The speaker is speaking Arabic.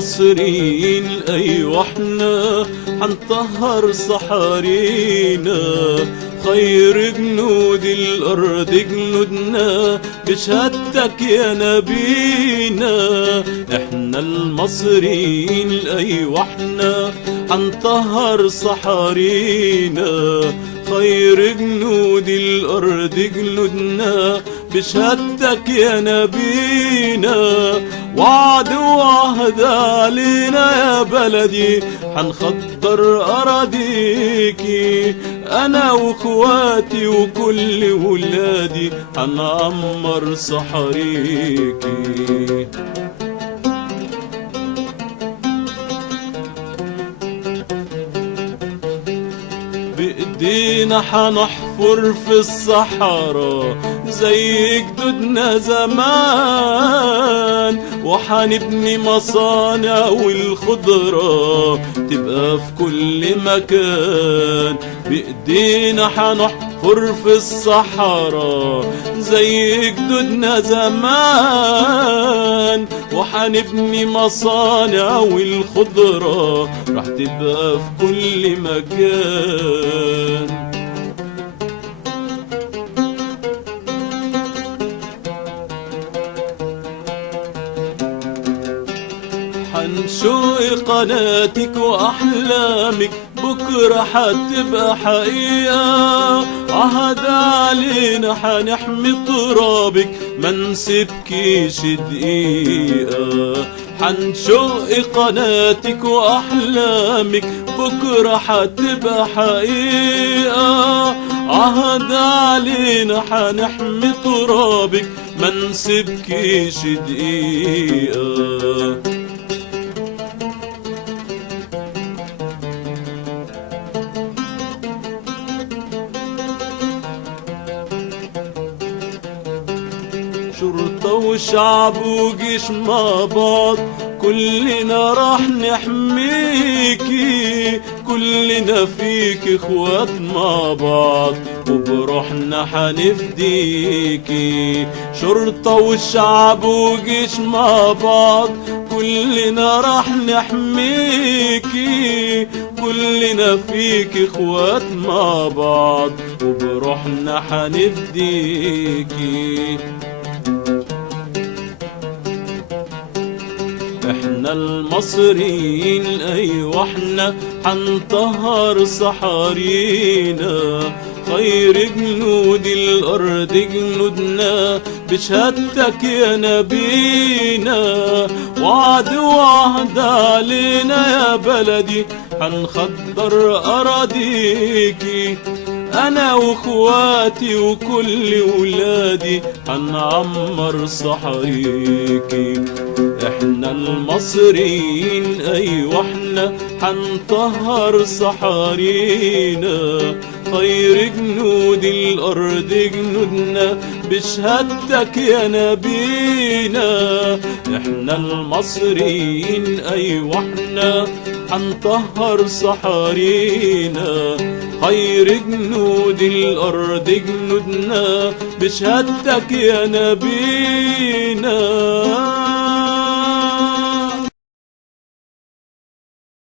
المصريين أيوة احنا حنطهر صحارينا، خير جنود الأرض جنودنا بشهادتك يا نبينا. احنا المصريين أيوة احنا حنطهر صحارينا، خير جنود الأرض جنودنا بشهادتك يا نبينا. وعد وعهد علينا يا بلدي حنخضر أراضيكي، أنا وإخواتي وكل ولادي حنعمر صحاريكي. بإيدينا حنحفر في الصحراء زي جدودنا زمان، وحنبني مصانع والخضرة تبقى في كل مكان. بإيدينا حنحفر في الصحراء زي جدودنا زمان، وحنبني مصانع والخضرة راح تبقى في كل مكان. حنشوق قناتك وأحلامك بكرة حتبقى حقيقة، عهد علينا حنحمي ترابك ما نسيبكيش دقيقة. حنشوق قناتك وأحلامك بكرة حتبقى حقيقة، عهد علينا حنحمي ترابك ما نسيبكيش دقيقة. شرطة وشعب وجيش مع بعض كلنا راح نحميكي، كلنا فيك اخوات مع بعض وبروحنا حنفديكي. شرطة والشعب وجيش مع بعض كلنا راح نحميكي، كلنا فيك اخوات مع بعض وبروحنا حنفديكي. احنا المصريين ايوة احنا حنطهر صحارينا، خير جنود الارض جنودنا بشهادتك يا نبينا. وعد وعهد علينا يا بلدي حنخضر اراضيكي، أنا وإخواتي وكل ولادي حنعمر صحاريكي. احنا المصريين أيوة احنا حنطهر صحارينا، خير جنود الأرض جنودنا بشهادتك يا نبينا. احنا المصريين أيوة احنا حنطهر صحارينا، خير جنود الأرض جنودنا بشهادتك يا نبينا.